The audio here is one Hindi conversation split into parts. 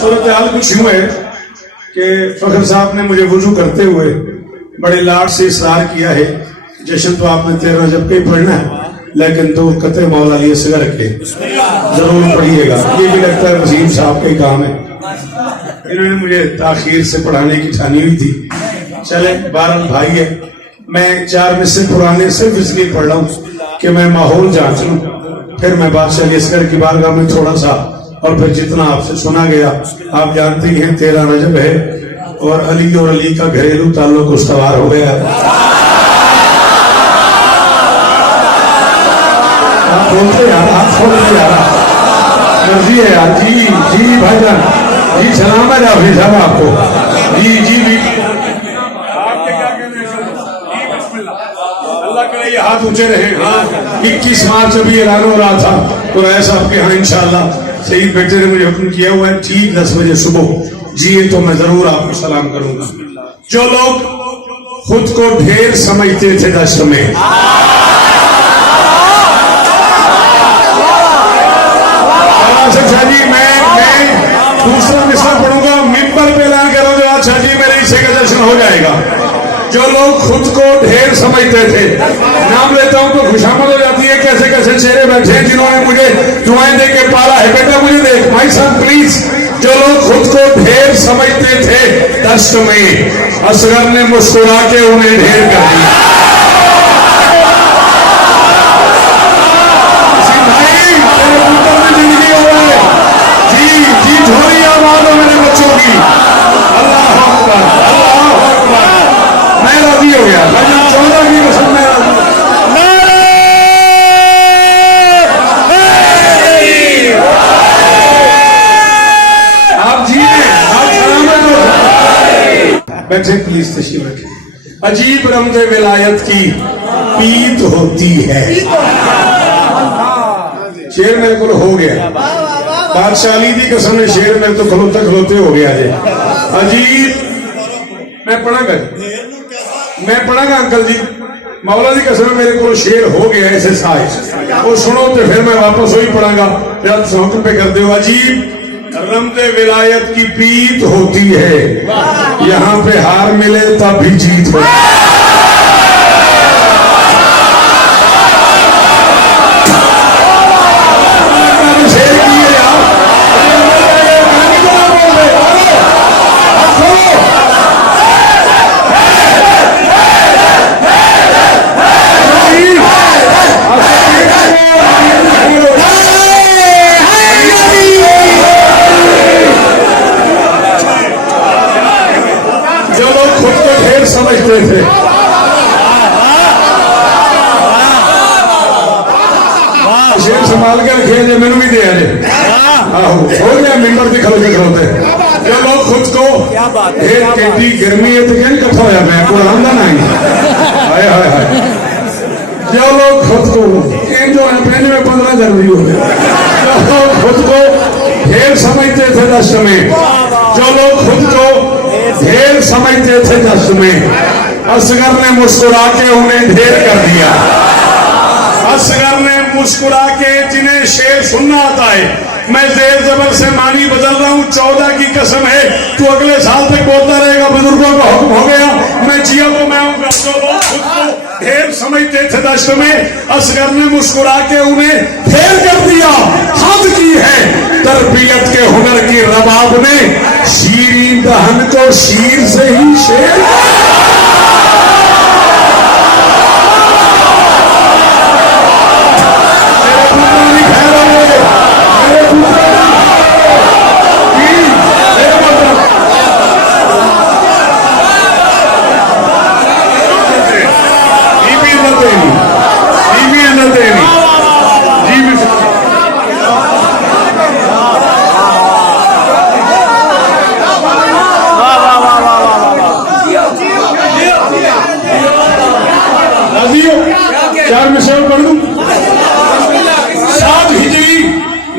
सूरत हाल कुछ यूं है कि फखर साहब ने मुझे वुजू करते हुए बड़े लाड से इसरार किया है, जश्न तो आपने 13 रजब पे पढ़ना है, लेकिन तो कतरे मौला लिए सगर के जरूर पढ़िएगा। ये भी लगता है वसीम साहब का ही काम है, इन्होंने मुझे ताखीर से पढ़ाने की ठानी हुई थी। चले 12 भाई है, मैं 4 मिसरे पुराने सिर्फ इसलिए पढ़ रहा हूँ कि मैं माहौल जांच लूं, फिर मैं बादशाह असगर की बारगाह में थोड़ा सा और फिर जितना आपसे सुना गया। आप जानते ही हैं 13 रजब है और अली और अली का घरेलू ताल्लुक उस्तवार हो गया। आप बोलते यार, आप बोलते यार, मर्जी है यार। जी जी भाईजान, जी सलाम है जाफरी साहब आपको। जी जी भी अल्लाह करे ये हाथ ऊंचे रहे। हाँ 21 मार्च अभी ऐलान हो रहा था तो ऐसा आपके यहाँ इंशाअल्लाह शहीद बेटे ने मुझे हुक्म किया हुआ है, ठीक 10 बजे सुबह जिए तो मैं जरूर आपको सलाम करूंगा। जो लोग खुद को ढेर समझते थे दश्त में, अच्छा जी मैं दूसरा मिसरा पढ़ूंगा, मिंबर पे ऐलान करोगे अच्छा जी मेरे हिस्से का जश्न हो जाएगा। जो लोग खुद को ढेर समझते थे, नाम लेता हूं तो खुशामद हो जाती है। कैसे कैसे चेहरे बैठे हैं जिन्होंने मुझे दुआएं दे के पाला है। बेटा मुझे देख, माई सन प्लीज। जो लोग खुद को ढेर समझते थे दश्त में, असगर ने मुस्कुरा के उन्हें ढेर कर दिया। भाई तेरे पुत्र में जिंदगी हो रहा है। जी जी थोड़ी आवाज हो मेरे बच्चों की। अल्लाह अकबर, अल्लाह अकबर। मैं राजी हो गया, 14 की कसम मैं राजी। आप जिए, आप सलामत हो। बैठे प्लीज, तशरीफ रखें। अजीब रमज़े विलायत की पीत होती है। शेर मेरे को हो गया, बादशाह अली की कसम ने शेर मेरे तो खलोते खलोते हो गया है। अजीब मैं पढ़ागा अंकल जी, मौला की कसम मेरे को शेर हो गया ऐसे साइज वो सुनो तो फिर मैं वापस वही पढ़ागा। हुक्म पे कर दो। अजीब रमज़े विलायत की पीत होती है, यहाँ पे हार मिले तब भी जीत हो। समझते थे शेर संभाल के रखे जे मैनू भी दे हो गया मिंबर के खलोते खलोते। जो लोग खुद को केटी गर्मी है तो क्या कथा होया मैं को आंदा नहीं। हाय हाय हाय। जो लोग खुद को जो है 15 जनवरी हो गया। जो लोग खुद को ढेर समझते थे दश्त में, जो लोग खुद को ढेर समझते थे दश्त में, असगर ने मुस्कुरा के उन्हें ढेर कर दिया। असगर ने मुस्कुरा के, जिन्हें शेर सुनना आता है, मैं जेर जबर से मानी बदल रहा हूँ। 14 की कसम है तू अगले साल तक बोलता रहेगा, बुजुर्गों का हुक्म हो गया, मैं जिया तो मैं आऊंगा। जो लोग खुद को ढेर समझते थे दश्त में, असगर ने मुस्कुरा के उन्हें ढेर कर दिया। हद की है तरबियत के हुनर की रबाब ने, शीरी दहन को शीर से ही शेर। चार मिसाल पढ़ दूं। 7 हिजरी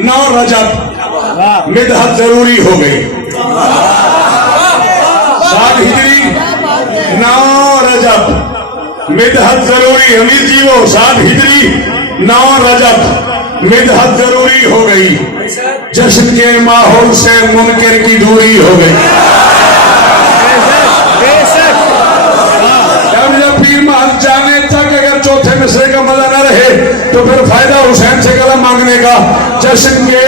9 रजब मिदहत जरूरी हो गई। 7 हिजरी 9 रजब मिदहत जरूरी। अमीर जी वो 7 हिजरी 9 रजब मिदहत जरूरी हो गई, जश्न के माहौल से मुनकर की दूरी हो गई। जब पीर महल जाने तक अगर चौथे मिसरे का मजा न रहे तो फिर फायदा हुसैन से कलम मांगने का। जश्न के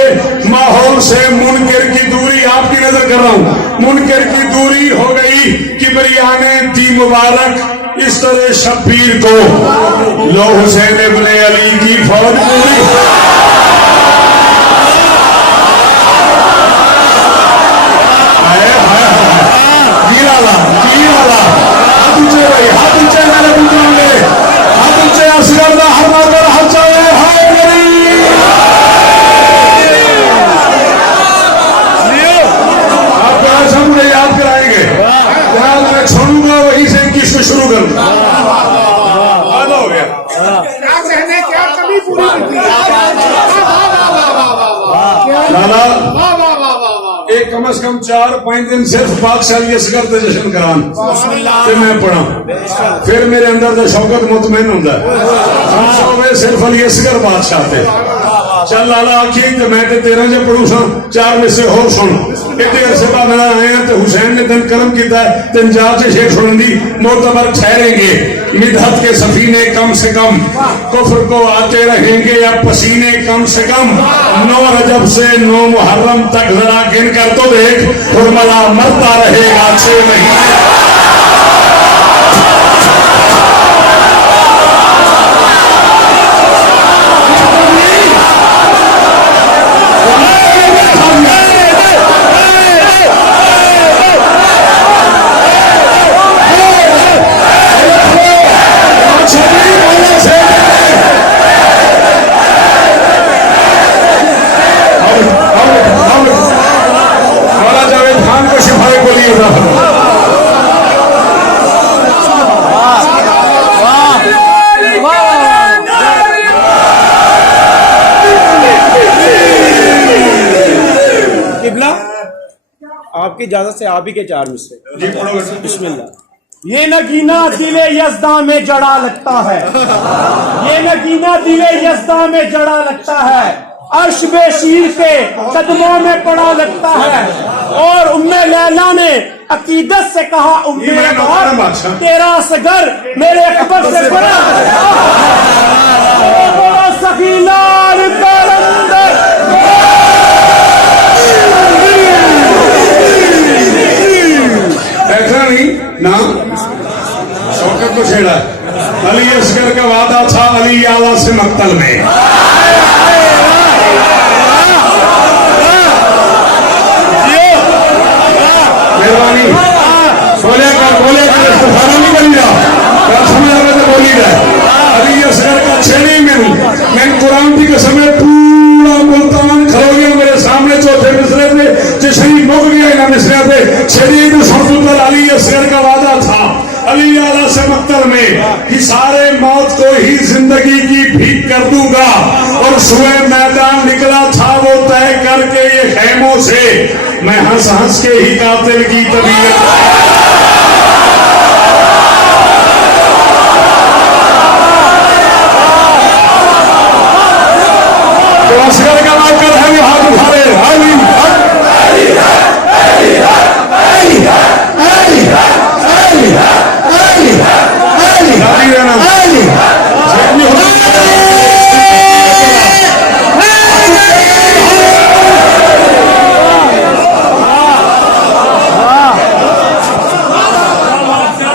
माहौल से मुनकर की दूरी, आपकी नजर कर रहा हूं, मुनकर की दूरी हो गई। किबरियाने दी मुबारक इस तरह शब्बीर को, लो हुसैन इब्ने अली की फौज पूरी। हाथ ऊंचे भाई, हाथ ऊंचे मेरे बुजुर्ग, हाथ ऊंचे असगर दा हर नौकर हर चाहे हाय मेरी। आपको आज हम मुझे याद कराएंगे, जहां मैं छोड़ूंगा वहीं से किस को शुरू करूंगा। हो गया क्या कहने, क्या कमी पूरी लाला, एक कम से कम 4-5 दिन सिर्फ बादशाही असगर ते जश्न करान ते मैं पढ़ा, फिर मेरे अंदर दा शौकत मुतमैन हुंदा है। सिर्फ अली असगर बादशाह ते चल लाला आखी तो मैं ते 13 जे पढ़ू सा, 4 में से होर सुन। इतने अरसे बाद मैं आया तो हुसैन ने दिन करम किया है, तीन जार से शेख सुन दी, मोतबर ठहरेंगे मिदहत के सफीने कम से कम, कुफ्र को आते रहेंगे या पसीने कम से कम। 9 रजब से 9 मुहर्रम तक जरा गिन कर तो देख, हुरमला मरता रहेगा 6 महीने। आपकी इजाजत से आप ही के 4 मिसरे। बिस्मिल्लाह। ये नगीना दिले यज़दा में जड़ा लगता है, ये नगीना दिले यज़दा में जड़ा लगता है, अर्श बेशीर के कदमों में पड़ा लगता है। और उम्मे लैला ने अकीदत से कहा, उम्मे तेरा असगर मेरे अकबर से बड़ा सखीलाल ना शौकत को छेड़ा। अली असगर का वादा था अली आला से मक्तल में। मेहरबानी बोले कर इस्तेफारा नहीं बन जा, समझ आ रहा था बोली रहा। अली असगर का छेड़ी मैं कुरान की कसम है पूरा मुल्तान खड़ो गया मेरे सामने। चौथे मिसरे थे जो शरीफ मुक गया इन्हें मिसरे थे छेड़ी तो सुनकर अली असगर का वादा था अली आला से मक्तल में कि सारे मौत को ही जिंदगी की भीख कर दूंगा। और सुबह मैदान निकला था वो तय करके ये खेमों से, मैं हंस हंस के ही कातिल की तबीयत। तो असगर का नौकर है, हाथ उठा रहे अली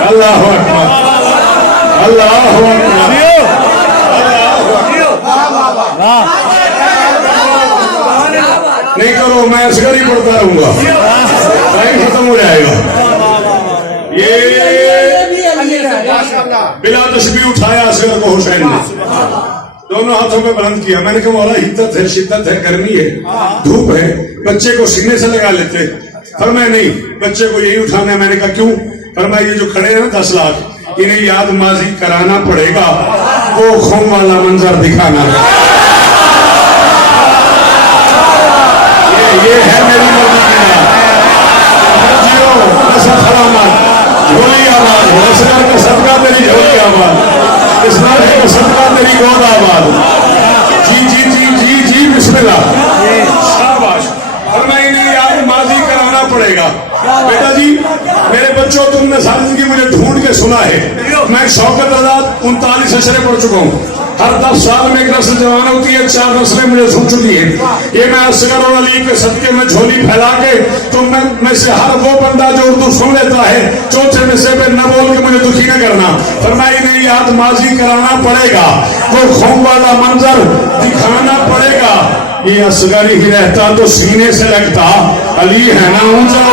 अल्लाहु अकबर, अल्लाहु अकबर। नहीं करो, मैं असगर ही पढ़ता रहूंगा, टाइम खत्म हो जाएगा। ये बिला तस्बीह उठाया असगर को हुसैन ने, दोनों हाथों में बुलंद किया। मैंने कहा मौला हिद्दत है, शिद्दत है, गर्मी है, धूप है, बच्चे को सीने से लगा लेते। फरमाया नहीं, बच्चे को यही उठाना है। मैंने कहा क्यों? फरमाया ये जो खड़े हैं ना 10 लाख, इन्हें याद माजी कराना पड़ेगा, वो खून वाला मंजर दिखाना। ये है मेरी मर्जी की बात। जियो नस्ल सलामत, झोली आबाद, असगर का सदका तेरी झोली आबाद, इस्माइल का सदका तेरी गोद आबाद। जी जी जी जी बिस्मिल्लाह। शाबाश। फरमाई नहीं यार माजी कराना पड़ेगा। बेटा जी मेरे बच्चों तुमने सारी जिंदगी मुझे ढूंढ के सुना है। मैं शौकत आजाद 39 अशरे पढ़ चुका हूँ। हर 10 साल में एक नस्ल जवान होती है, 4 नस्लें मुझे सुन चुकी है। ये मैं असगर और अली के सदके में झोली फैला के तुम में से हर वो बंदा जो उर्दू सुन लेता है चौथे हिस्से पे न बोल के मुझे दुखी न करना। फरमाई नहीं याद माजी कराना पड़ेगा, वो खून वाला मंजर दिखाना पड़ेगा। ये असगर ही रहता तो सीने से लगता, अली है ना ऊंचा।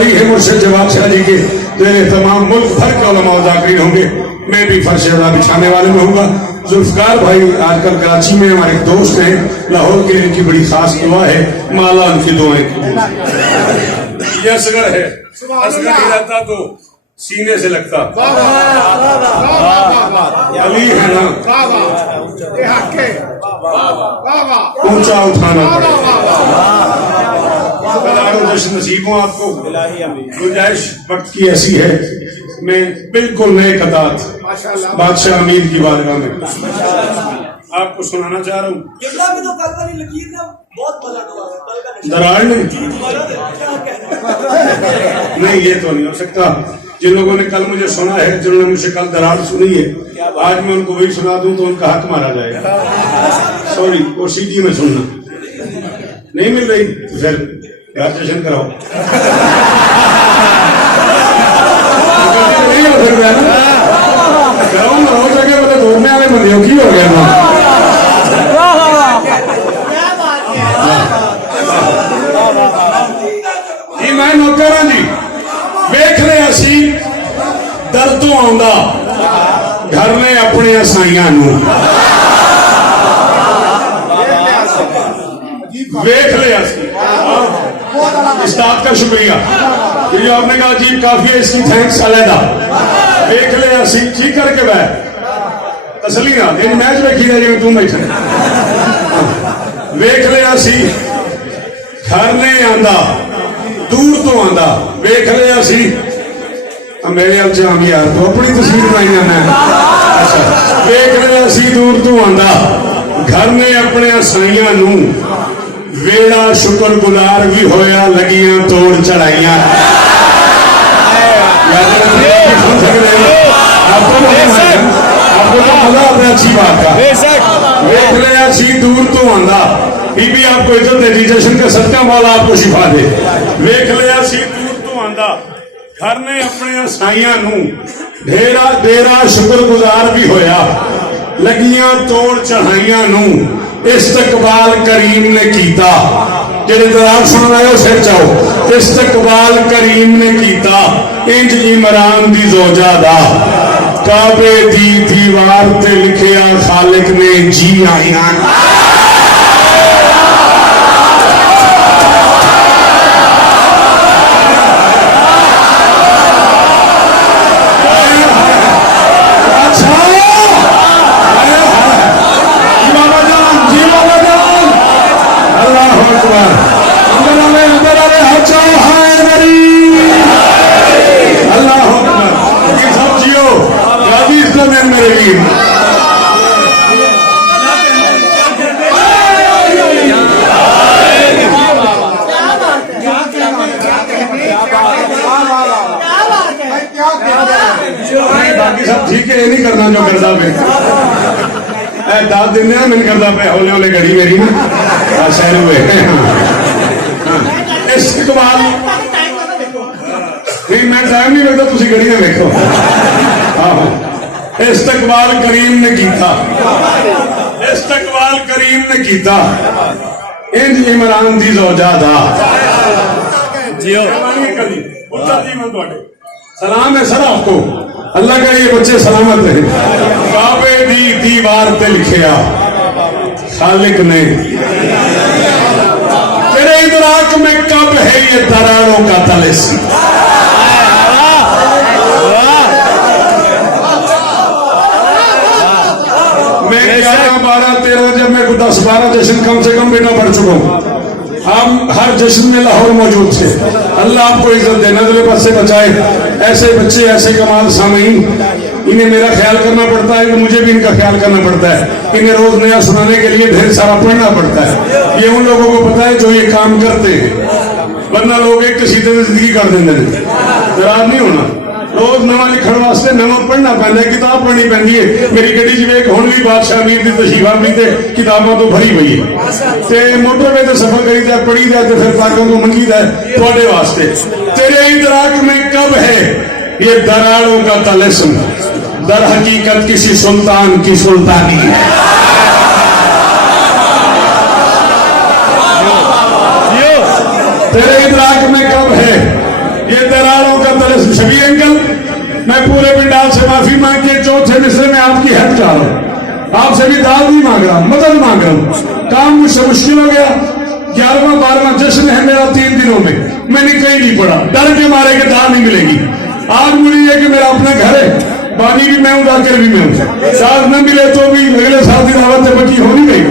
है मुर्शिद जवाब शाह जी के तेरे तमाम मुल्क भर के उलमा जाकिर होंगे। मैं भी फर्श अज़ा बिछाने वाले में हूँगा। जुल्फकार भाई आजकल कराची में हमारे दोस्त हैं, लाहौर के इनकी बड़ी खास दुआ है, माला उनकी दुआएं की। यह असगर है, असगर ही रहता तो सीने से लगता, अली है ना ऊंचा उठाना पड़ेगा। जश्न नसीब हूँ आपको। गुंजाइश वक्त की ऐसी है, मैं बिल्कुल नए कतार बादशाह अमीर की बारगाह में आपको सुनाना चाह रहा हूँ। दरार नहीं, ये तो नहीं हो सकता। जिन लोगों ने कल मुझे सुना है, जिन्होंने मुझे कल दरार सुनी है, आज मैं उनको वही सुना दूं तो उनका हक मारा जाएगा। सॉरी, वो सीडी में सुनना नहीं मिल रही, फिर ग्रेजुएशन कराओ। नहीं हो सकता है ना, हो सके मतलब दौड़ने वाले बंदे की हो गया ना। जी मैं नौकरा जी वेख रहे असी दर तो आंदा घर ने अपने असाइयां नू वेख लिया। उस्ताद का शुक्रिया, ये आपने कहा अजीब काफी है, इसकी थैंक्स अलहदा। देख लिया सी ठीक करके बैठ असली ना इन मैच में खीरा जिम्मे तू बैठे वेख लिया सी घर ने आंदा दूर तो आंदा वेख लिया सी मेरे अल जाम यार तो अपनी तस्वीर बनाई जाना। अच्छा वेख लिया सी दूर तो आंदा घर ने अपने असाइयां नू वेड़ा शुक्रगुजार भी होया लगियां तोड़ चढ़ाइया। आपको तो मजा आता है, अच्छी बात का वेख लिया सी दूर तो आंदा बीबी आपको इज्जत देती, जश्न का सदका मौला आपको शिफा दे। वेख लिया सी दूर तो आंदा घर ने अपने असाइयां नू ढेरा देरा शुक्रगुजार भी होया लगियां तोड़ चढ़ाइया नू इस्तकबाल करीम ने कीता। जेडे दरार सुन आए सिर चाहो, इस्तकबाल करीम ने कीता इंज इमरान दी जोजा दा काबे दी दीवार ते लिखिया खालिक ने जी आईया। बाकी सब ठीक है, ये नहीं करना जो करता पे दाद दिन मैंने करता पे हौले हौले घड़ी मेरी ना शहर हुए। इस्तकबाल नहीं मैं टाइम नहीं लगता, तुम घड़ी में देखो। आहो इस्तकबाल करीम ने कीता, इस्तकबाल करीम ने कीता इंज इमरान दी जोजा दा जियो। सलाम है सर आपको, अल्लाह का ये बच्चे सलामत रहे। काबे दी दीवार पे लिखिया खालिक ने इदराक में कब है ये दरारों का तलस्म। मैं 11, 12, 13 जब मैं 10, 12 जश्न कम से कम बेटा पढ़ चुका हूँ। हम हर जश्न में लाहौर मौजूद थे। अल्लाह आपको इज्जत दे, नजर बद से बचाए। ऐसे बच्चे, ऐसे कमाल सामीन, इन्हें मेरा ख्याल करना पड़ता है, मुझे भी इनका ख्याल करना पड़ता है। इन्हें रोज नया सुनाने के लिए ढेर सारा पढ़ना पड़ता है। ये उन लोगों को पता है जो ये काम करते हैं, वरना लोग एक कसीदे में जिंदगी कर देंगे। दरार नहीं होना, रोज नवा लिखण वास्ते नवा पढ़ना पैंदा, किताब पढ़नी पैंदी है। मेरी गड्डी च वेख हुण भी बादशाह मीर दी तशरीफा भी ते किताबां तो भरी पई है ते मोटरवे ते सफर करीदा, पढ़ीदा ते फिर ताकों को मंगीदा तुहाडे वास्ते। तेरे इदराक में कब है ये दरारों का तलस्म, दर हकीकत किसी सुल्तान की सुल्तानी है। तेरे इदराक में कब है ये दरारों का तलस्म। शबीर अंकल, मैं पूरे पिंडाल से माफी मांग के चौथे मिसरे में आपकी हद चाह रहा हूं। आपसे भी दाद नहीं मांग रहा, मदद मांग रहा हूं। काम मुझसे मुश्किल हो गया। 11वां 12वां जश्न है मेरा 3 दिनों में, मैंने कहीं नहीं पढ़ा, डर के मारे के दाद नहीं मिलेगी। आज मुझे ये कि मेरा अपना घर है, बानी भी मैं हूं, जाकर भी मैं हूं। साथ न मिले तो भी अगले साल की दावत बची होनी गई,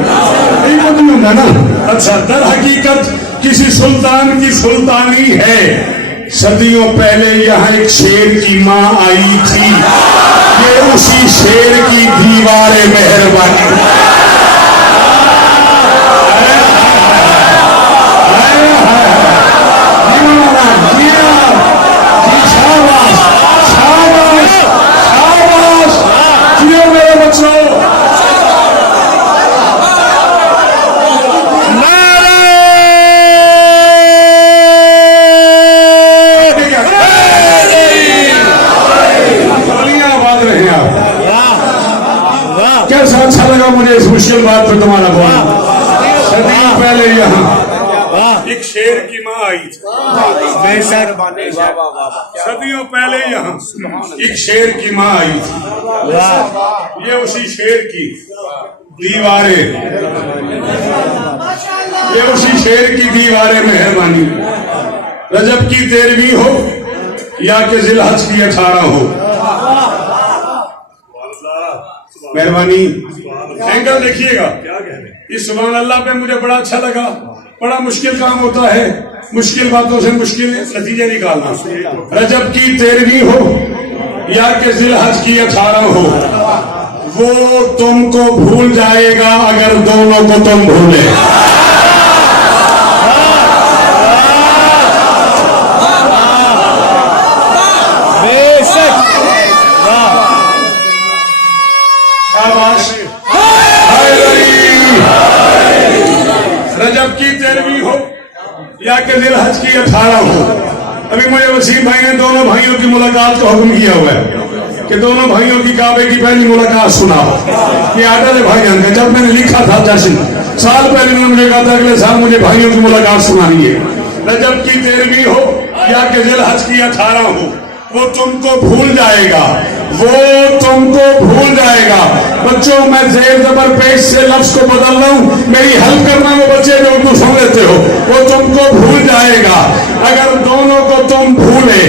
यही कुछ नहीं होगा ना। अच्छा, दर हकीकत किसी सुल्तान की सुल्तानी है। सदियों पहले यहाँ एक शेर की माँ आई थी, ये उसी शेर की दीवार मेहरबानी। कैसा अच्छा लगा मुझे इस मुश्किल बात पर तुम्हारा बोलना। सदियों पहले यहाँ एक शेर की माँ आई थी, सदियों पहले यहाँ एक शेर की माँ आई थी, ये उसी शेर की दीवारें, ये उसी शेर की दीवारें मेहरबानी। रजब की 13वीं हो या कि जिलहज की 18 हो, मेहरबानी। एंगल देखिएगा, इस सुभान अल्लाह पे मुझे बड़ा अच्छा लगा। बड़ा मुश्किल काम होता है, मुश्किल बातों से मुश्किल नतीजे निकालना। रजब की 13वीं हो या कि जिलहज की 18 हो, वो तुमको भूल जाएगा अगर दोनों को तुम भूले। रजब की 13वीं हो या कि जिलहज की 18 हो। अभी मुझे वसीम भाई ने दोनों भाइयों की मुलाकात का हुक्म किया हुआ है कि दोनों भाइयों की काबे की पहली मुलाकात सुनाओ। ये आर्डर है भाईजान का। जब मैंने लिखा था जश्न, साल पहले उन्होंने मुझे कहा था अगले साल मुझे भाइयों की मुलाकात सुनानी है। रजब की 13वीं हो या कि जिलहज की 18 हो, वो तुमको भूल जाएगा, वो तुमको भूल जाएगा। बच्चों, मैं जेर जबर पेश से लफ्ज को बदल रहा हूं, मेरी हेल्प करना। वो बच्चे जो तुम सुन लेते हो, वो तुमको भूल जाएगा अगर दोनों को तुम भूले।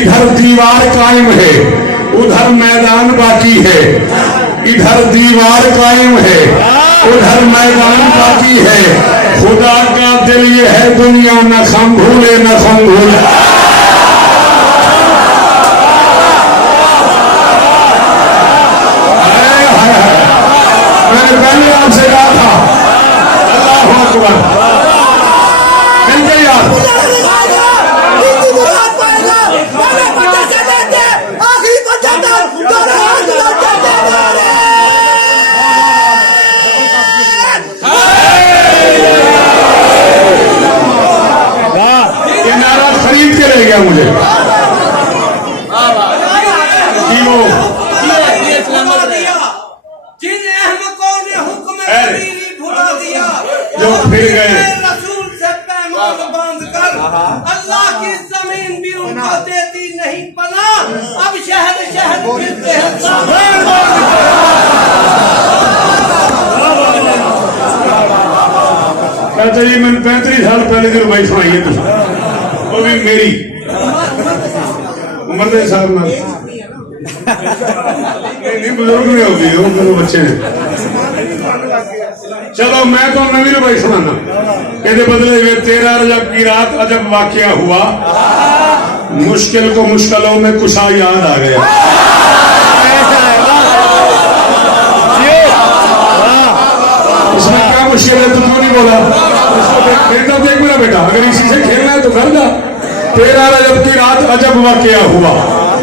इधर दीवार कायम है, उधर मैदान बाकी है। इधर दीवार कायम है, उधर मैदान बाकी है। खुदा का दिल ये है, दुनिया न खम भूले न खम भूले। मैंने पहले आपसे कहा था, अल्लाह अकबर, मिलके यार ये नारा खरीद के ले गया मुझे। जो फिर गए रसूल से पैमान बांध कर, अल्लाह की जमीन भी उनको देती नहीं पना। अब शहर शहर फिरते हैं। चाचा जी मैंने 35 साल पहले की रुबाई सुनाई है तुम वो भी मेरी उम्र के हिसाब न नहीं बुजुर्ग नहीं होगी वो मेरे बच्चे ने चलो मैं तो नवी रुबाई सुनाना कहते बदले हुए 13 रजब की रात अजब वाकया हुआ मुश्किल को मुश्किलों में कुशा याद आ गया इसमें क्या मुश्किल है तू क्यों नहीं बोला खेलना देख मेरा बेटा अगर इसी से खेलना है तो कर जा 13 रजब की रात अजब वाकया हुआ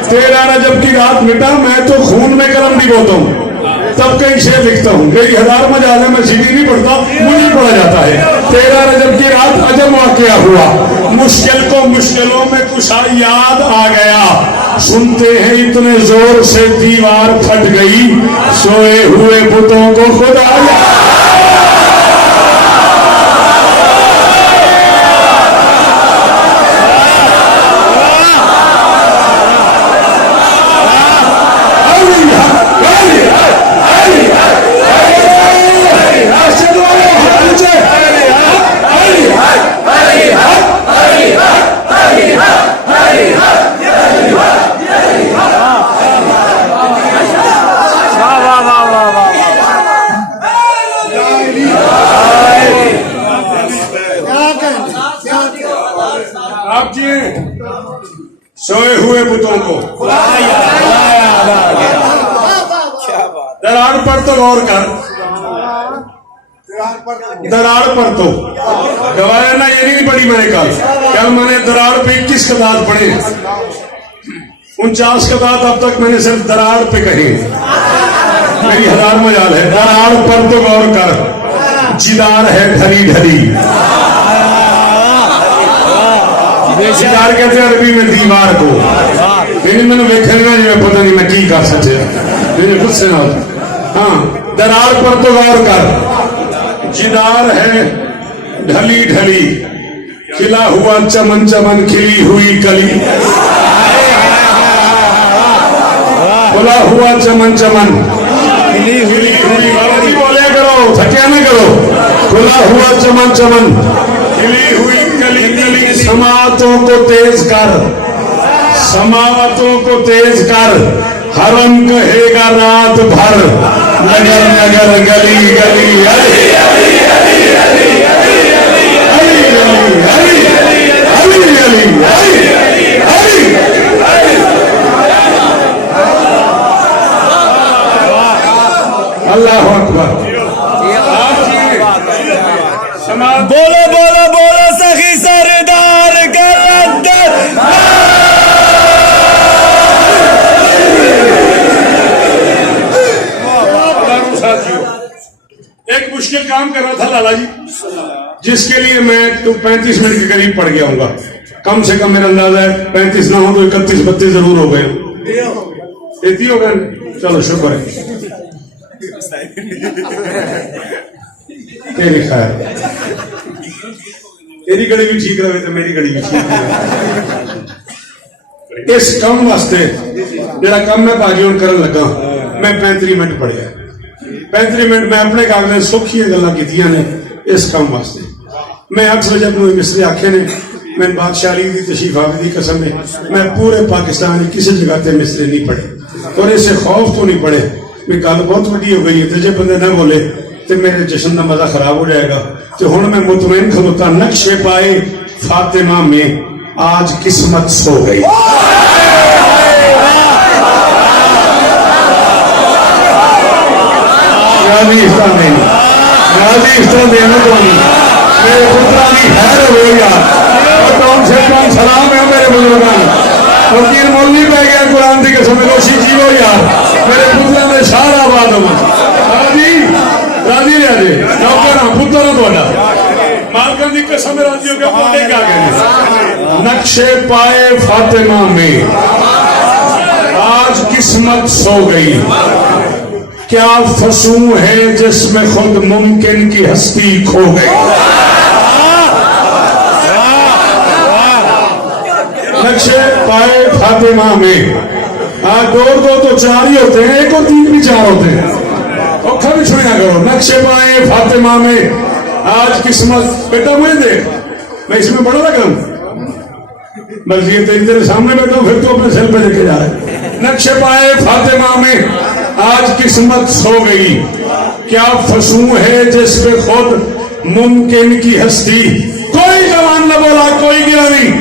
13 रजब की रात मिटा मैं तो खून में कलम डिबोता हूँ तब कहीं शेर लिखता हूँ मेरी 1000 मजा है मैं सीधी नहीं पढ़ता मुझे पढ़ा जाता है 13 रजब की रात अजब वाकया हुआ मुश्किल को मुश्किलों में कुशा याद आ गया सुनते हैं इतने जोर से दीवार फट गई सोए हुए बुतों को खुदा आप जी सोए हुए बुतों को दरार पर तो गौर कर दरार पर तो गवाया ना ये नहीं पढ़ी मैंने कल मैंने दरार पे 21 कदात पढ़े 49 कदात अब तक मैंने सिर्फ दरार पे कही मेरी 1000 मजाल है दरार पर तो गौर कर जिदार है ढली ढली जिदार कहते हैं अरबी में दीवार को लेकिन मैंने देखा जी मैं पता नहीं मैं की कर सकते मैंने खुद से ना हाँ दरार पर तो गौर कर जिदार है ढली ढली खिला हुआ चमन चमन खिली हुई कली खुला हुआ चमन चमन खिली हुई बाबा बोले करो थकिया न करो खुला हुआ चमन चमन खिली हुई कली कली समातों को तेज कर हरम कहेगा रात भर नगर नगर गली गली अली अली अली अली अली अली अली अली अली अली अल्लाह अकबर बोलो बोलो बोलो सखी सरदार एक मुश्किल काम कर रहा था लाला जी जिसके लिए मैं तो 35 मिनट के करीब पड़ गया हूँ कम से कम मेरा अंदाजा है 35 ना हो तो 31-32 जरूर हो गए इतनी हो गए चलो शुक्र है तेरी खैर तेरी गड़ी भी ठीक रहे तो मेरी गड़ी भी ठीक रहे इस काम वास्ते जरा कम मैं भाजी हूं करन लगा मैं 35 मिनट पढ़िया 35 मिनट मैं अपने कागज सौखियां गल्लां कीतियां ने इस काम वास्ते मैं अक्सर जब मिस्त्री आखे ने मैं बादशाही की तशरीफ आवी की कसम ने मैं पूरे पाकिस्तान में किसी जगह पे मिस्त्री नहीं पढ़े और इससे खौफ तो नहीं पड़े भी गल बहुत वड्डी हो गई है तो जो बंदे न बोले तो मेरे जश्न का मजा खराब हो जाएगा तो हुण मैं मुतमईन खलोता नक्शे पाए फातिमा में आज किस्मत सो गई मेरे पुत्रा की खैर हो यार कौन से कौन सलाम है मेरे बुजुर्गों वकील मौलवी पै गया कुरान की कसम रोशी जीवो यार मेरे पुत्रा ने सारा आबाद हो राजी राजी राजे नौकर पुत्र थोड़ा मालकन की कसम राजी हो गया बोले क्या कहने नक्शे पाए फातिमा में आज किस्मत सो गई क्या फसू है जिसमें खुद मुमकिन की हस्ती खो गई नक्शे पाए फातिमा में आज दो तो 4 ही होते हैं एक और 3 भी 4 होते हैं औखा भी छुड़िया करो नक्शे पाए फातिमा में आज किस्मत बेटा मुझे देख, मैं इसमें बड़ा लगा हूं, बस ये तेरे सामने बैठा हूं, फिर तो अपने सिर पे लेके जा रहा है। नक्शे पाए फातिमा में आज किस्मत सो गई, क्या फसू है जिसपे खुद मुमकिन की हस्ती। कोई जवान न बोला, कोई गिरा नहीं,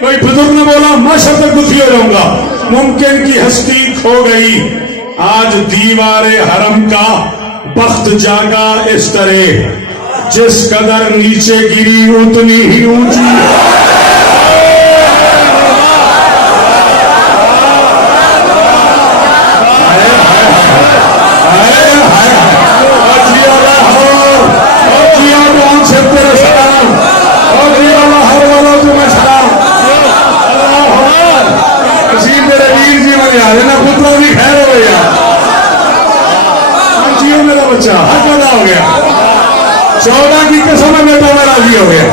कोई बुजुर्ग न बोला माशा तक दुखी हो जाऊंगा, मुमकिन की हस्ती खो गई। आज दीवारे हरम का बख्त जागा इस तरह, जिस कदर नीचे गिरी उतनी ही ऊंची। बच्चा हर पैदा हो गया, 14 की कसम में बेटा में राजी हो गया।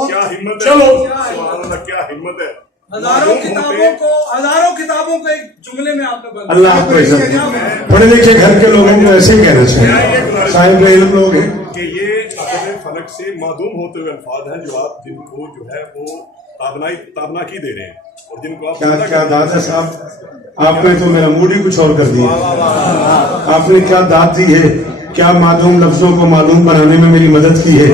क्या हिम्मत है, चलो क्या हिम्मत है। हजारों किताबों को एक जुमले में आपने बदला। अल्लाह आपको इज्जत, पढ़े लिखे घर के लोग हैं, ऐसे ही कहना चाहिए, साहिब इल्म लोग हैं कि ये अपने फलक से मादूम होते हुए अल्फाज हैं जो आप जिनको जो है वो ताबनाकी दे रहे हैं, और जिनको आप क्या क्या दाद है साहब, आपने तो मेरा मूड ही कुछ और कर दिया। आपने क्या दाद दी है, क्या मालूम लफ्जों को मालूम बनाने में मेरी मदद की है,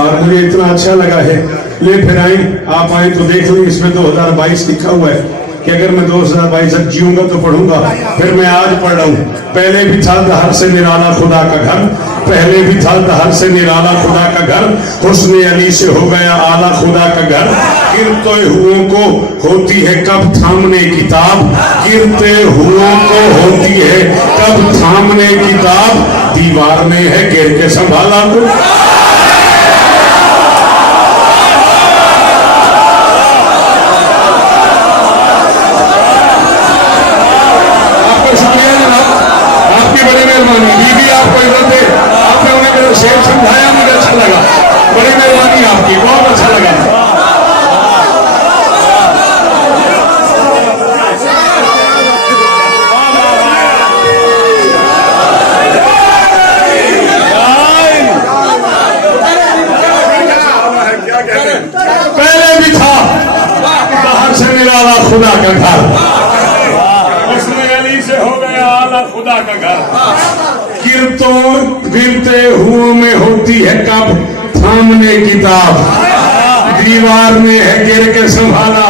और मुझे इतना अच्छा लगा है। ले फिर आई, आप आए तो देख ली, इसमें 2022 लिखा हुआ है कि अगर मैं 2022 तक जीऊंगा तो पढ़ूंगा। फिर मैं आज पढ़ रहा हूँ, पहले भी था दहर से निराला खुदा का घर, पहले भी था दहर से निराला खुदा का घर, हुस्न अली से हो गया आला खुदा का घर। गिरते हुओं को होती है कब थामने किताब, गिरते हुओं को होती है कब थामने किताब, दीवार में है गिर के संभाला को। बड़ी मेहरबानी दीदी, आपको इज्जत दे, आपने उन्हें मेरा शेर समझाया, मुझे अच्छा लगा, बड़ी मेहरबानी आपकी, बहुत अच्छा लगा। पहले भी था बाहर से निराला खुदा का घर, उसमें अली से हो गया आला खुदा का घर। गिरते हुओं में होती है कब थामने किताब, दीवार में है गिर के संभाला।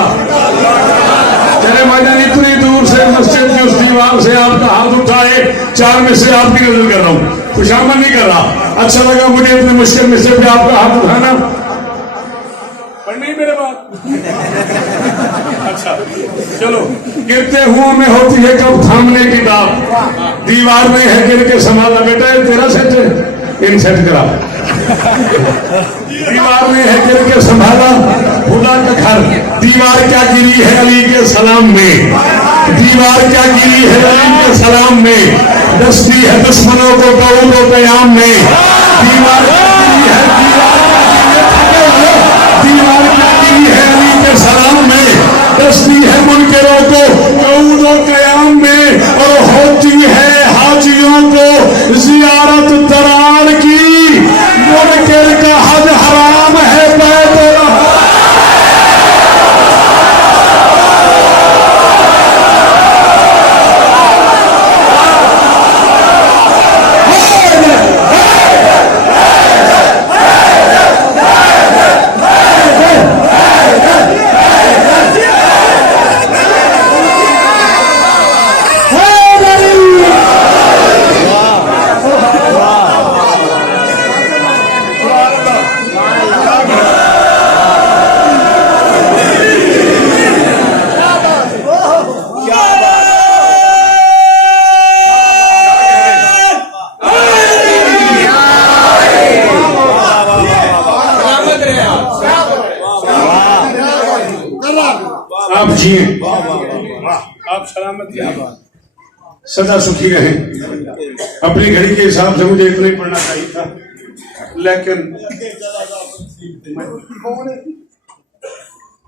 चले मैदान इतनी दूर से मस्जिद की उस दीवार से आपका हाथ उठाए, 4 में से आपकी नजर कर रहा हूँ, खुशामद नहीं कर रहा। अच्छा लगा मुझे इतने मुश्किल में से भी आपका हाथ उठाना, पर नहीं मेरे बात। अच्छा चलो, गिरते हुओं में होती है कब थामने की दाब, दीवार में है गिर के संभाला। बेटा ये तेरा सेट है, इन सेट करा। दीवार में है गिर के संभाला खुदा का घर, दीवार क्या गिरी है अली के सलाम में, दीवार क्या गिरी है अली के सलाम में, दस्ती है दुश्मनों को दौड़ व कयाम में, दीवार क्या गिरी है, दीवार क्या गिरी है अली के सलाम में, दस्ती है मुनकरों को दौड़ व कयाम में, और होती है हाजियों को जियारत दरार की, मुनकर का हज हराम है आप जिए, आप सलामत सदा सुखी रहें। अपनी घड़ी के हिसाब से मुझे इतना ही पढ़ना चाहिए था, लेकिन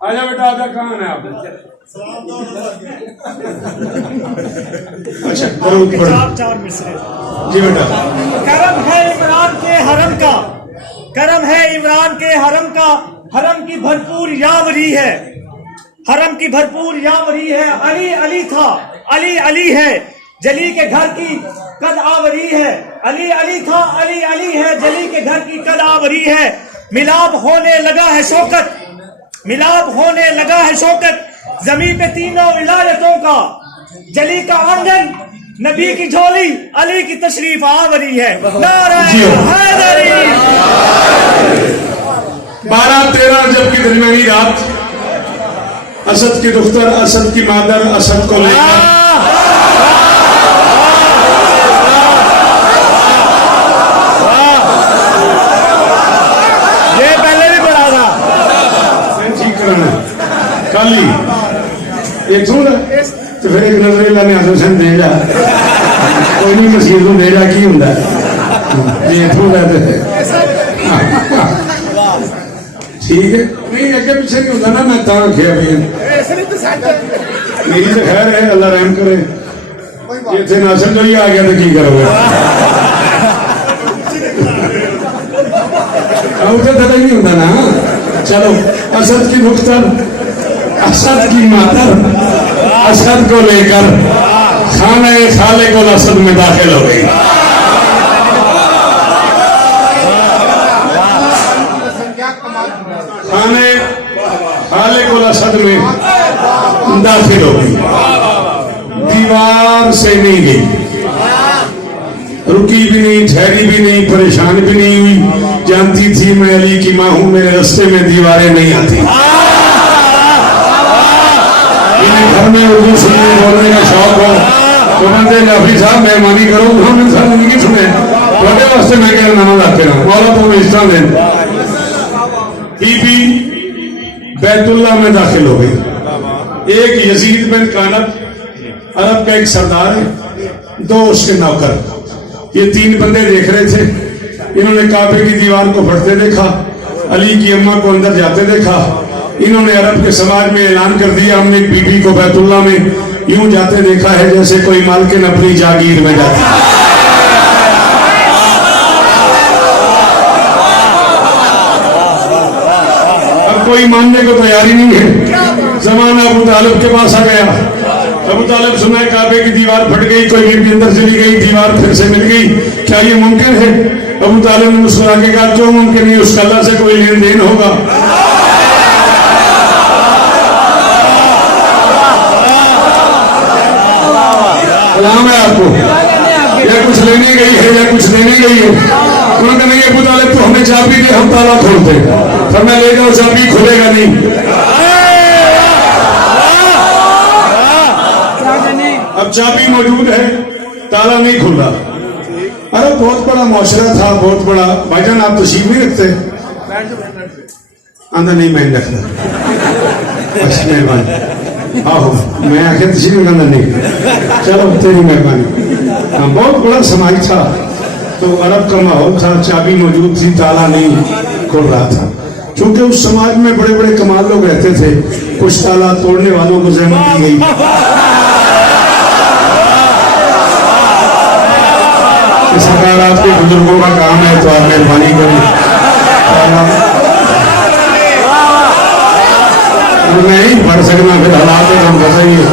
आजा बेटा आजा, कहाँ है आप? अच्छा करो ऊपर। चार मिसरे। जी बेटा। करम है इमरान के हरम का, करम है इमरान के हरम का, हरम की भरपूर यावरी है, हरम की भरपूर यावरी है। अली अली था, अली अली है, जली के घर की कद आवरी है। अली अली था, अली अली है, जली के घर की कद आवरी है। मिलाप होने लगा है शौकत, मिलाप होने लगा है शौकत, जमीन पे तीनों विलायतों का। जली का आंगन, नबी की झोली, अली की तशरीफ आवरी है। नारा हैदरी। 12-13 रजब की दरमियानी रात असद की दुख्तर, असद की मादर, असद को लेकर ये पहले भी पढ़ा था। ठीक कराना कल ही एक सुन तो फिर एक नजर लाने हसन दे जा कोई नहीं मसीह को दे जा की हुंदा ये थोड़ा ठीक है नहीं अगे पीछे नहीं होता ना मैं ता रखिया भी मेरी तो खैर है अल्लाह रहम करे ये थे नासर जो ही आ गया तो की करोगे उसे तो नहीं होता ना। चलो असद की मुख्तर, असद की मातर, असद को लेकर खाने खाले को असद में दाखिल हो गई। खाने खाले को असद में दाखिल हो गई, दीवार से नहीं गई, रुकी भी नहीं, ठहरी भी नहीं, परेशान भी नहीं हुई। जानती थी मैं अली की मां हूं, मेरे रास्ते में दीवारें नहीं आती। इन्हें घर में उर्दू सुनने बोलने का शौक हो तो बंदे काफी साहब मेहमानी करो, उन्होंने साहब नहीं सुने बड़े वास्ते मैं कह नमाज आते रहा मौला तो बेचता दे। बीबी बैतुल्ला में दाखिल हो गई। एक यजीद बिन कानब अरब का एक सरदार है, 2 उसके नौकर, ये 3 बंदे देख रहे थे। इन्होंने काबे की दीवार को फटते देखा, अली की अम्मा को अंदर जाते देखा। इन्होंने अरब के समाज में ऐलान कर दिया हमने एक बीबी को बैतुल्ला में यूं जाते देखा है जैसे कोई मालकिन अपनी जागीर में जाती। अब कोई मानने को तैयारी नहीं है। जमाना अबू तालिब के पास आ गया। अबू तालिब सुना काबे की दीवार फट गई, कोई बीबी अंदर चली गई, दीवार फिर से मिल गई, क्या ये मुमकिन है? अबू तालिब ने मुस्कुरा के कहा जो मुमकिन नहीं उसका अल्लाह से कोई लेन देन होगा। सलाम है आपको, या कुछ लेने गई है या कुछ देने गई है। उन्होंने नहीं अबू तालिब तो हमें चाबी दे, हम ताला खोलते, फिर मैं ले जाऊं चाबी खुलेगा नहीं। अब चाबी मौजूद है, ताला नहीं खुल रहा। अरे बहुत बड़ा मुआशरा था, बहुत बड़ा। भाईजान आप तशरीफ नहीं रखते? अंदर नहीं मैं रखता, अच्छा मेहरबानी। आहो मैं आखिर तशरीफ अंदर नहीं, चलो तेरी मेहरबानी। हाँ बहुत बड़ा समाज था, तो अरब का माहौल था, चाबी मौजूद थी, ताला नहीं खुल रहा था। क्योंकि उस समाज में बड़े बड़े कमाल लोग रहते थे, कुछ ताला तोड़ने वालों को जहमत दी गई। सरकार आपके बुजुर्गों का काम है तो आप मेहरबानी करें। नहीं पढ़ सकना फिर हालात है हम बताइए।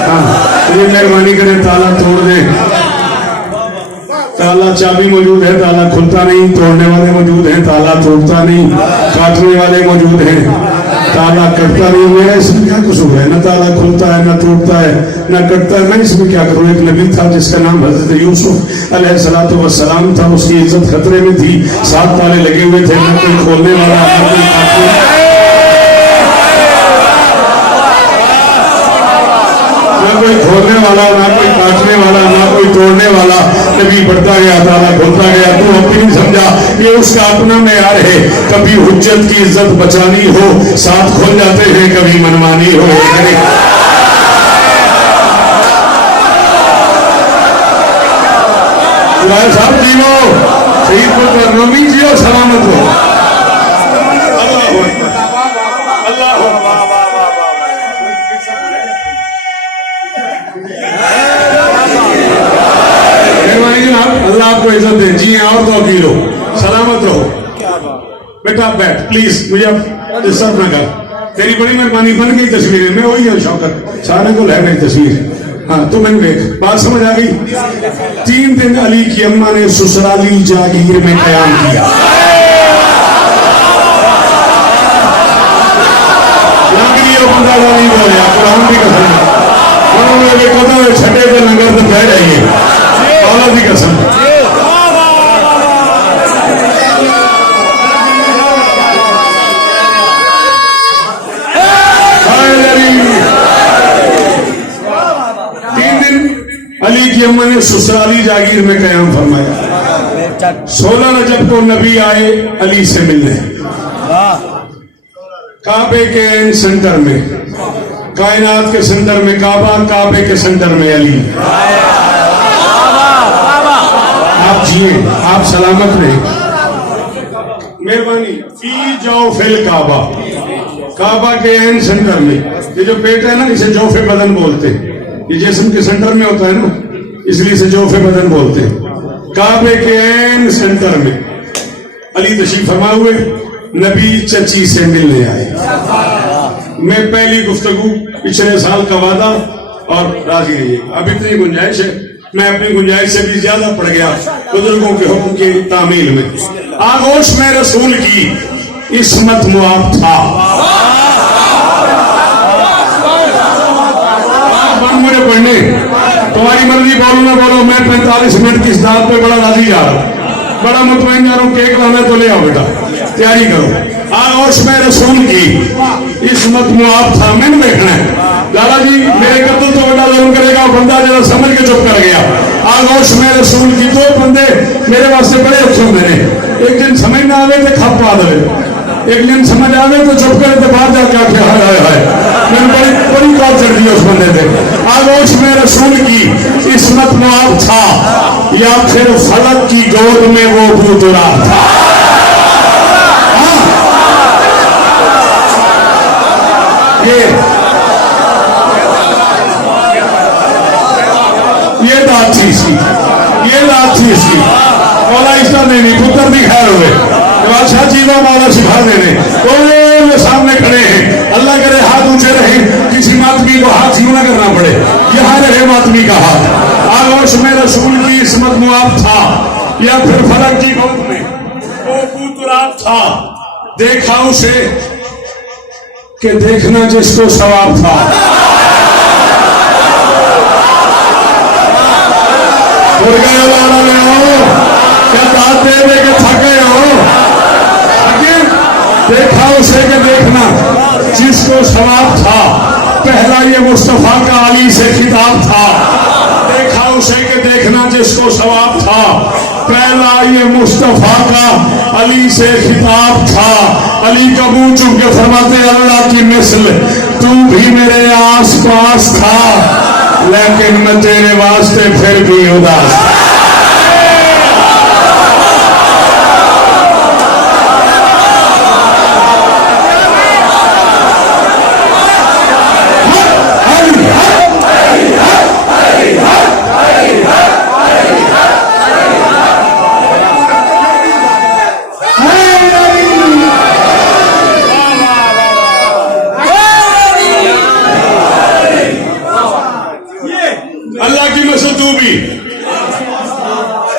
हाँ ये मेहरबानी करें ताला तोड़ दें। ताला चाबी मौजूद है, ताला खुलता नहीं, तोड़ने वाले मौजूद हैं, ताला तोड़ता नहीं, काटने वाले मौजूद हैं, ताला कटता नहीं। मेरा इसमें क्या कसूर है? न ताला खुलता है, न तोड़ता है, न कटता है, मैं इसमें क्या करूँ? एक नबी था जिसका नाम हजरत यूसुफ अलैहिस्सलातु वस्सलाम था, उसकी इज्जत खतरे में थी, 7 ताले लगे हुए थे, न कोई खोलने वाला न कोई काटने, ना कोई खोलने वाला, ना कोई काटने वाला, ना कोई तोड़ने वाला। नबी बढ़ता गया, ताला खुलता गया। तू अपनी नहीं समझा ये उसका अपना मेयार है। कभी हुज्जत की इज्जत बचानी हो 7 खुल जाते हैं, कभी मनमानी हो। साहब जीवो, शहीद पुत्र नबी जियो, सलामत हो। अल्लाह अल्लाह आपको इज्जत दे। जी हाँ, और तो लो, सलामत रहो। बेटा बैठ प्लीज, मुझे अब डिस्टर्ब ना कर। तेरी बड़ी मेहरबानी, बन गई तस्वीरें। मैं वही हूँ शौकत, सारे को है मेरी तस्वीर। हाँ तो मैंने देख, बात समझ आ गई। 3 दिन अली की अम्मा ने ससुराली जागीर में कयाम किया। बंदा नहीं बोलिया, कुरान की कसम उन्होंने कदम छठे पे लंगर तो बह रही है, औलाद की कसम। अली की अम्मा ने ससुराली जागीर में कयाम फरमाया। 16 रजब को नबी आए अली से मिलने, काबे के सेंटर में, कायनात के सेंटर में काबा, काबे के सेंटर में अली। आप जिए, आप सलामत रहे, मेहरबानी। फी जाओ फिल काबा, काबा के एन सेंटर में। ये जो पेट है ना, इसे जौफे बदन बोलते हैं। ये जिस्म के सेंटर में होता है ना, इसलिए इसे जौफे बदन बोलते हैं। काबे के एन सेंटर में अली तशरीफ फरमा हुए, नबी चची से मिलने आए। मैं पहली गुफ्तगू, पिछले साल का वादा और राजी रहिए। अब इतनी गुंजाइश है, मैं अपनी गुंजाइश से भी ज्यादा पड़ गया बुजुर्गों के हुक्म की तामील में। आगोश में रसूल की इस्मत मुआब था। मुझे पढ़ने, तुम्हारी मर्जी, बोलो ना बोलो। मैं 45 मिनट की इस दाद पे बड़ा राजी जा रहा हूँ, बड़ा मुतमईन जा रहा हूँ। केक लाना तो ले आओ बेटा, तैयारी करो। आगोश में रसूल की इस्मत मुआब था। मैंने देखना है लाला जी, मेरे कत्ल तो बड़ा लोन करेगा। बंदा जरा समझ के चुप कर गया। आगोश में रसूल की 2 बंदे मेरे वास्ते बड़े अच्छे होंगे ने। एक दिन समझ ना आवे तो खप पा दे, एक दिन समझ आवे तो चुप करे तो बाहर जाके आके हाय हाय हाय। मैंने बड़ी कॉल चढ़ दी उस बंदे से। आगोश में रसूल की इस्मत मुआब था, या फिर फलक की गोद में वो भूतुरा था। ये बात थी इसकी, ये बात थी इसकी। मौला इसका नहीं, पुत्र भी खैर हुए, बादशाह जीवा मौला सिखा देने। तो सामने खड़े हैं, अल्लाह करे हाथ ऊंचे रहे, किसी मातमी को हाथ यूं ना करना पड़े, यहाँ रहे मातमी का हाथ। आगोश में रसूल की इस्मत मुआब था, या फिर फलक की गोद में वो भूतुराब था। देखा उसे कि देखना जिसको सवाब था। उड़ गए वाले हो क्या, दांत दे के थके हो? देखा उसे के देखना जिसको सवाब था। पहला ये मुस्तफा का अली से खिताब था। देखा उसे के देखना जिसको सवाब था। पहला ये मुस्तफा का अली से खिताब था। अली का मुंह चुप के फरमाते, अल्लाह की मिस्ल तू भी मेरे आस पास था, लेकिन मैं तेरे वास्ते फिर भी उदास था।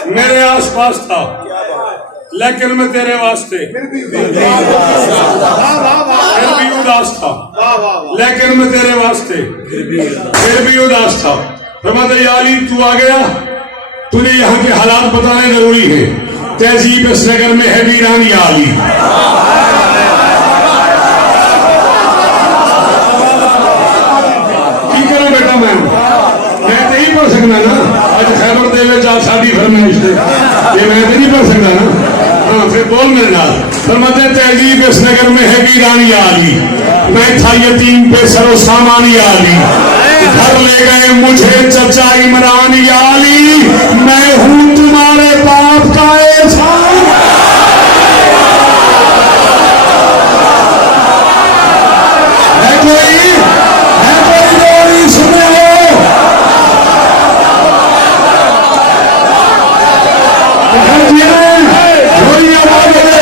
मेरे आसपास था, लेकिन मैं तेरे वास्ते फिर भी उदास था, लेकिन मैं तेरे वास्ते फिर भी उदास था। फरमाते या अली तू आ गया, तुझे यहाँ के हालात बताने जरूरी है। तहजीब इस नगर में है वीरान या अली। की करो बेटा, मैं तो नहीं पढ़ सकना ना। आज खैबर देवे चार शादी फरमाइश थे, ये मैं तो नहीं पढ़ सकता ना। हाँ फिर बोल मेरे नाल। फरमाते तहजीब इस नगर में है वीरान या अली। मैं था यतीम पे सरो सामान या अली। घर ले गए मुझे चचा इमरान या अली। मैं हूं तुम्हारे बाप का एहसान। है कोई लोरी सुने हो? थोड़ी आवाज है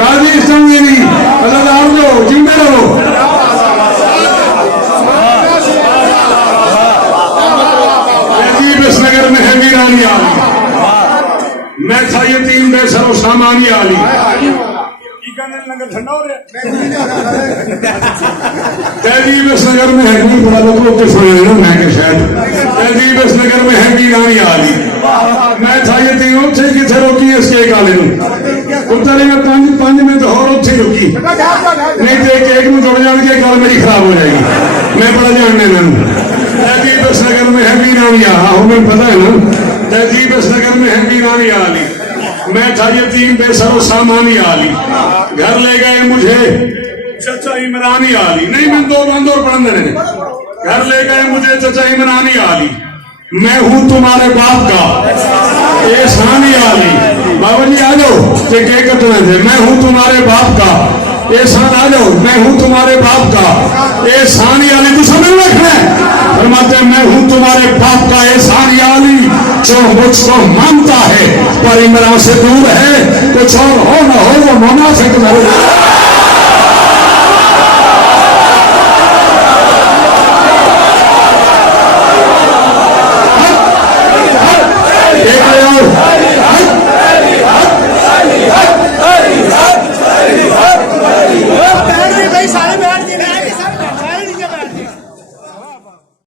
राजस्थान में नहीं अल्लाह आप जो जिंदे रहो इस नगर में है वीरानी आली मैं था यतीम बेसरो सामानी आली तहजीब इस नगर में है नहीं बड़ा लोग के सुने ना मैं के शायद तहजीब इस नगर में है वीरानी आली मैं था यतीम थे किथे रोकी इसके काले कुत्ते में 5 मिनट और उत्थे रुकी नहीं तो एक में जुड़ जाने के गल मेरी खराब हो जाएगी मैं बड़ा जानने तहजीब इस नगर में है वीरानी आहो मैं पता है ना तहजीब इस नगर में है वीरानी आली मैं था यतीम बेसरो सामानी आली घर ले गए मुझे चचा इमरानी आली नहीं मैं 2 बंद और पढ़ देने घर ले गए मुझे चचा इमरानी आली मैं हूं तुम्हारे बाप का एहसानी आली बाबा जी आ जाओ ये क्या कटना थे मैं हूं तुम्हारे बाप का एहसान आ जाओ मैं हूं तुम्हारे बाप का एहसानी आली तू समझ रखना फरमाते मैं हूं तुम्हारे बाप का एहसानी आली जो मुझको मानता है पर इमरान से दूर है कुछ और हो न हो वो मुनाफिक न हो